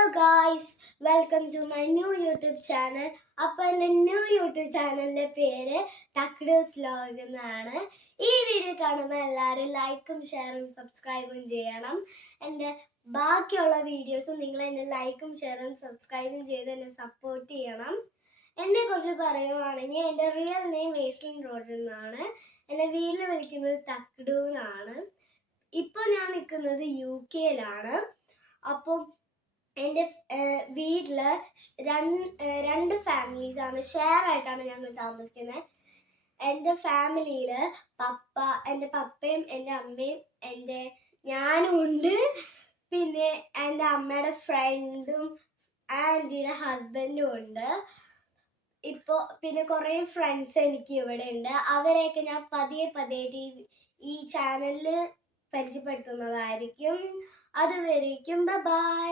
Hello guys, welcome to my new YouTube channel. അപ്പോൾ എൻ്റെ new YouTube ചാനലിൻ്റെ പേര് ടക്ഡൂസ് വ്ലോഗ് എന്നാണ്. ഈ വീഡിയോ കാണുമ്പോൾ എല്ലാവരും ലൈക്കും ഷെയറും സബ്സ്ക്രൈബും ചെയ്യണം. എൻ്റെ ബാക്കിയുള്ള വീഡിയോസും നിങ്ങൾ എന്നെ ലൈക്കും ഷെയറും സബ്സ്ക്രൈബും ചെയ്ത് എന്നെ സപ്പോർട്ട് ചെയ്യണം. എന്നെ കുറിച്ച് പറയുവാണെങ്കിൽ എൻ്റെ റിയൽ നെയിം വേസ്ലിൻ റോഡ് എന്നാണ്. എന്നെ വീട്ടിൽ വിളിക്കുന്നത് ടക്ഡൂ എന്നാണ്. ഇപ്പോൾ ഞാൻ നിൽക്കുന്നത് UK-യിലാണ്. അപ്പം എൻ്റെ വീട്ടില് രണ്ട് ഫാമിലീസ് ആണ്, ഷെയർ ആയിട്ടാണ് ഞങ്ങൾ താമസിക്കുന്നത്. എൻ്റെ ഫാമിലിയിൽ എൻ്റെ പപ്പയും എൻ്റെ അമ്മയും ഞാനും ഉണ്ട്. പിന്നെ എൻ്റെ അമ്മയുടെ ഫ്രണ്ടും ആൻറ്റിയുടെ ഹസ്ബൻഡും ഉണ്ട്. പിന്നെ കുറേ ഫ്രണ്ട്സ് എനിക്ക് ഇവിടെ ഉണ്ട്. അവരെയൊക്കെ ഞാൻ പതിയെ ഈ ചാനലിൽ പരിചയപ്പെടുത്തുന്നതായിരിക്കും. അതുവരേക്കും ബൈ.